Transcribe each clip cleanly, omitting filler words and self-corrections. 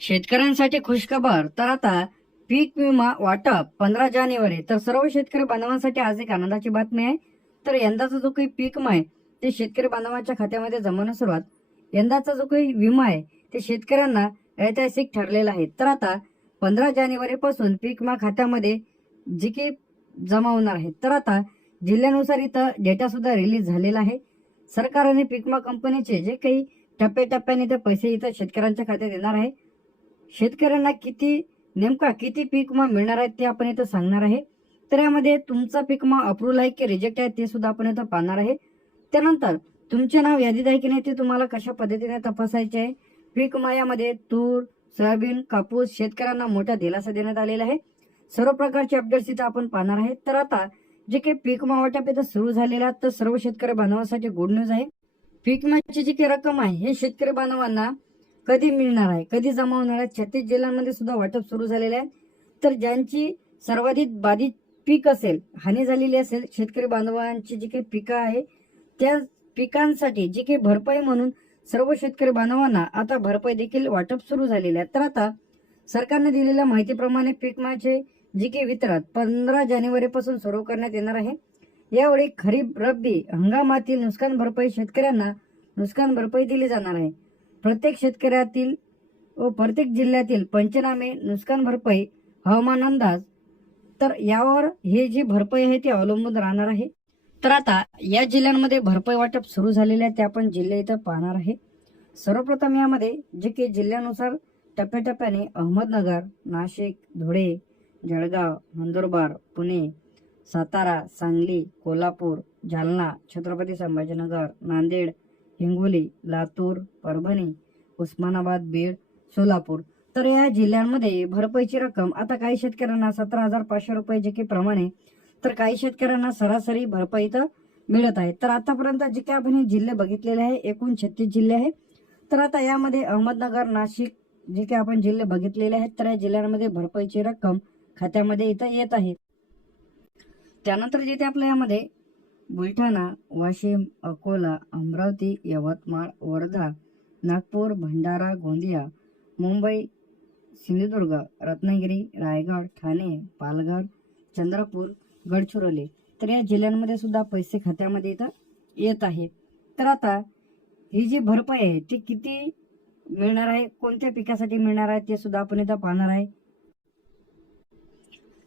शेतकऱ्यांसाठी खुशखबर. तर आता पीक विमा वाटप 15 जानेवारी. तर सर्व शेतकरी बांधवांसाठी आज एक आनंदाची बातमी आहे. तर यंदाचा जो काही पीक विमा आहे ते शेतकरी बांधवांच्या खात्यामध्ये जमवण्यास सुरुवात. यंदाचा जो काही विमा आहे ते शेतकऱ्यांना ऐतिहासिक ठरलेला आहे. तर आता 15 जानेवारी पासून पीक विमा खात्यामध्ये जे काही जमा होणार आहे. तर आता जिल्ह्यानुसार इथं डेटा सुद्धा रिलीज झालेला आहे. सरकारने पीक विमा कंपनीचे जे काही टप्प्याटप्प्याने ते पैसे इथं शेतकऱ्यांच्या खात्यात येणार आहे. शेतकऱ्यांना नेमका किती पीक विमा मिळणार आहे ते आपण इथं सांगणार आहे. तर यामध्ये तुमचा पीक विमा अप्रूव्हल आहे की रिजेक्ट आहे ते सुद्धा आपण इथं पाहणार आहे. त्यानंतर तुमचे नाव यादीत आहे की नाही ते तुम्हाला कशा पद्धतीने तपासायचे आहे. पीक विमा यामध्ये तूर, सोयाबीन, कापूस शेतकऱ्यांना मोठा दिलासा देण्यात आलेला आहे. सर्व प्रकारचे अपडेट्स इथं आपण पाहणार आहे. तर आता जे काही पीक विमा वाटप इथं सुरू झालेला आहे तर सर्व शेतकरी बांधवांसाठी गुड न्यूज आहे. पीक विम्याची जी काही रक्कम आहे हे शेतकरी बांधवांना कधी मिळणार आहे, कधी जमा होणार आहे. 36 जिल्ह्यांमध्ये सुद्धा वाटप सुरू झालेले आहे. तर ज्यांची सर्वाधिक बाधित पीक असेल, हानी झालेली असेल, शेतकरी बांधवांची जी काही पिकं आहे त्या पिकांसाठी जी काही भरपाई म्हणून सर्व शेतकरी बांधवांना आता भरपाई देखील वाटप सुरू झालेले आहे. तर आता सरकारने दिलेल्या माहितीप्रमाणे पीक विम्याचे जी काही वितरण 15 जानेवारी पासून सुरू करण्यात येणार आहे. यावेळी खरीप रब्बी हंगामातील नुकसान भरपाई शेतकऱ्यांना नुकसान भरपाई दिली जाणार आहे. प्रत्येक शेतकऱ्यातील व प्रत्येक जिल्ह्यातील पंचनामे, नुकसान भरपाई, हवामान अंदाज, तर यावर हे जी भरपाई आहे ती अवलंबून राहणार आहे. तर आता या जिल्ह्यांमध्ये भरपाई वाटप सुरू झालेले आहे ते आपण जिल्हे इथं पाहणार आहे. सर्वप्रथम यामध्ये जे काही जिल्ह्यानुसार टप्प्याटप्प्याने अहमदनगर, नाशिक, धुळे, जळगाव, नंदुरबार, पुणे, सातारा, सांगली, कोल्हापूर, जालना, छत्रपती संभाजीनगर, नांदेड, हिंगोली, लातूर, परभणी, उस्मानाबाद, बीड, सोलापूर, तर या जिल्ह्यांमध्ये भरपाईची रक्कम आता काही शेतकऱ्यांना 17,500 रुपये जे की प्रमाणे, तर काही शेतकऱ्यांना सरासरी भरपाई तर मिळत आहे. तर आतापर्यंत जे काही आपण हे जिल्हे बघितलेले आहे एकूण 36 जिल्हे आहेत. तर आता यामध्ये अहमदनगर, नाशिक जे काही आपण जिल्हे बघितलेले आहेत तर या जिल्ह्यांमध्ये भरपाईची रक्कम खात्यामध्ये इथं येत आहे. त्यानंतर जिथे आपल्या यामध्ये बुलढाणा, वाशिम, अकोला, अमरावती, यवतमाळ, वर्धा, नागपूर, भंडारा, गोंदिया, मुंबई, सिंधुदुर्ग, रत्नागिरी, रायगड, ठाणे, पालघर, चंद्रपूर, गडचिरोली, तर या जिल्ह्यांमध्ये सुद्धा पैसे खात्यामध्ये इथं येत आहेत. तर आता ही जी भरपाई आहे ती किती मिळणार आहे, कोणत्या पिकासाठी मिळणार आहे ते सुद्धा आपण इथं पाहणार आहे.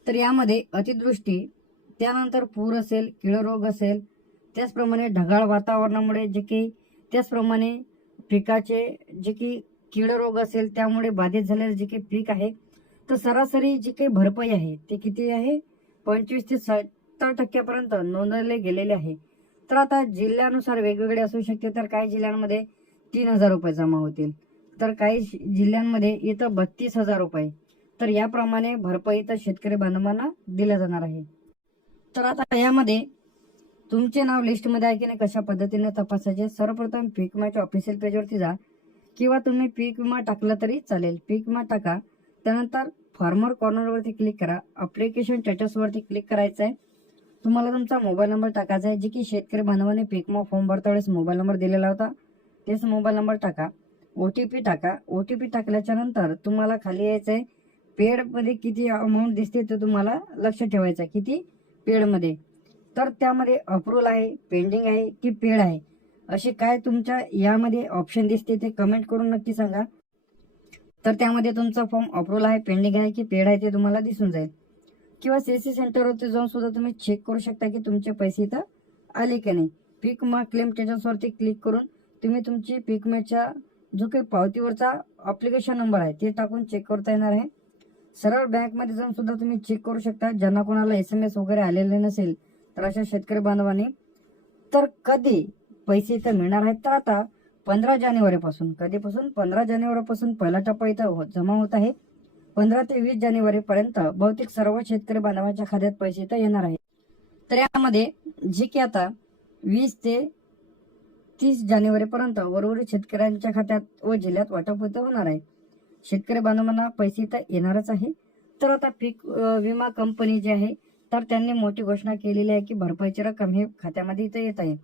तर यामध्ये अतिवृष्टी, त्यानंतर पूर असेल, कीडरोग असेल, त्याचप्रमाणे ढगाळ वातावरणामुळे जे काही, त्याचप्रमाणे पिकाचे जे काही कीडरोग असेल त्यामुळे बाधित झालेले जे काही पीक आहे तर सरासरी जी काही भरपाई आहे ते किती आहे, 25 ते 70% नोंदवले गेलेले आहे. तर आता जिल्ह्यानुसार वेगवेगळे असू शकते. तर काही जिल्ह्यांमध्ये 3,000 रुपये जमा होतील, तर काही जिल्ह्यांमध्ये इथं 32,000 रुपये. तर याप्रमाणे भरपाई तर शेतकरी बांधवांना दिल्या जाणार आहे. तर आता यामध्ये तुमचे नाव लिस्टमध्ये आहे की नाही कशा पद्धतीने तपासायचे. सर्वप्रथम पीक विम्याच्या ऑफिशियल पेजवरती जा किंवा तुम्ही पीक विमा टाकला तरी चालेल. पीक विमा टाका, त्यानंतर फार्मर कॉर्नरवरती क्लिक करा, अप्लिकेशन स्टेटसवरती क्लिक करायचं आहे. तुम्हाला तुमचा मोबाईल नंबर टाकायचा आहे, जे की शेतकरी बांधवांनी पीक विमा फॉर्म भरता वेळेस मोबाईल नंबर दिलेला होता तेच मोबाईल नंबर टाका. OTP टाका. OTP टाकल्याच्या नंतर तुम्हाला खाली यायचं आहे. पेडमध्ये किती अमाऊंट दिसते ते तुम्हाला लक्ष ठेवायचं आहे, किती पेडमध्ये. तर त्यामध्ये अप्रूव्हल आहे, पेंडिंग आहे की पेड आहे, असे काय तुमच्या यामध्ये ऑप्शन दिसते ते कमेंट करून नक्की सांगा. तर त्यामध्ये तुमचा फॉर्म अप्रूव्हल आहे, पेंडिंग आहे की पेड आहे ते तुम्हाला दिसून जाईल. किंवा CC सेंटरवरती जाऊन सुद्धा तुम्ही चेक करू शकता की तुमचे पैसे इथं आले की नाही. पीक विमा क्लेम स्टेटसवरती क्लिक करून तुम्ही तुमची पीक विम्याच्या जो काही पावतीवरचा अप्लिकेशन नंबर आहे ते टाकून चेक करता येणार आहे. सरळ बँकमध्ये जाऊन सुद्धा तुम्ही चेक करू शकता. ज्यांना कोणाला SMS वगैरे आलेले नसेल तर अशा शेतकरी बांधवांनी, तर कधी पैसे इथं मिळणार आहेत, तर आता 15 जानेवारीपासून, कधीपासून 15 जानेवारीपासून पहिला टप्पा इथं जमा होत आहे. 15 ते 20 जानेवारीपर्यंत बहुतेक सर्व शेतकरी बांधवांच्या खात्यात पैसे इथं येणार आहेत. तर यामध्ये जे की आता 20 ते 30 जानेवारीपर्यंत उर्वरित शेतकऱ्यांच्या खात्यात व जिल्ह्यात वाटप इथं होणार आहे. शेतकरी बांधवांना पैसे इथं येणारच आहे. तर आता पीक विमा कंपनी जी आहे तर त्यांनी मोठी घोषणा केलेली आहे की भरपाईची रक्कम हे खात्यामध्ये इथं येत आहे.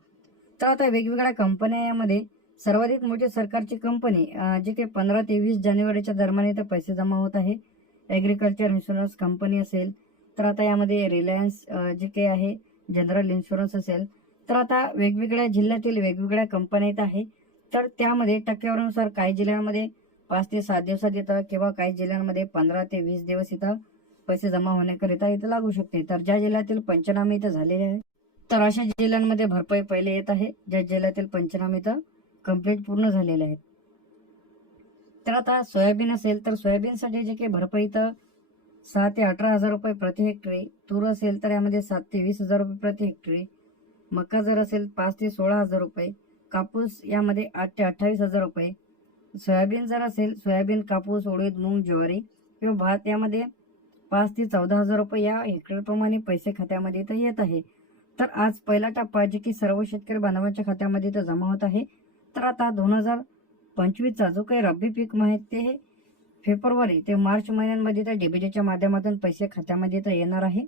तर आता वेगवेगळ्या कंपन्या यामध्ये सर्वाधिक मोठी सरकारची कंपनी जी काही 15 ते 20 जानेवारीच्या दरम्यान इथं पैसे जमा होत आहे, ॲग्रिकल्चर इन्शुरन्स कंपनी असेल, तर आता यामध्ये रिलायन्स जे काही आहे, जनरल इन्शुरन्स असेल, तर आता वेगवेगळ्या जिल्ह्यातील वेगवेगळ्या कंपन्या इथं आहे. तर त्यामध्ये टक्केवारीनुसार काही जिल्ह्यांमध्ये 5 ते 7 दिवसात येतं किंवा काही जिल्ह्यांमध्ये 15 ते 20 दिवस इथं पैसे जमा होण्याकरिता इथं लागू शकते. तर ज्या जिल्ह्यातील पंचनामे इथं झालेले आहे, तर अशा जिल्ह्यांमध्ये भरपाई पहिले येत आहे. ज्या जिल्ह्यातील पंचनामे इथं कंप्लीट पूर्ण झालेले आहेत. तर आता सोयाबीन असेल, तर सोयाबीनसाठी जे काही भरपाई इथं 6 ते 18,000 रुपये प्रति हेक्टरी, तूर असेल तर यामध्ये 7 ते 20,000 रुपये प्रति हेक्टरी, मका जर असेल 5 ते 16,000 रुपये, कापूस यामध्ये 8 ते 28,000 रुपये, सोयाबीन जर असेल, सोयाबीन, कापूस, उडीद, मूग, ज्वारी किंवा भात यामध्ये 5 ते 14,000 रुपये या हेक्टरप्रमाणे पैसे खात्यामध्ये इथं येत आहे. तर आज पहिला टप्पा जे की सर्व शेतकरी बांधवांच्या खात्यामध्ये इथं जमा होत आहे. तर आता 2025चा जो काही रब्बी पीक आहे ते फेब्रुवारी ते मार्च महिन्यांमध्ये तर डीबीटीच्या माध्यमातून पैसे खात्यामध्ये इथं येणार आहे.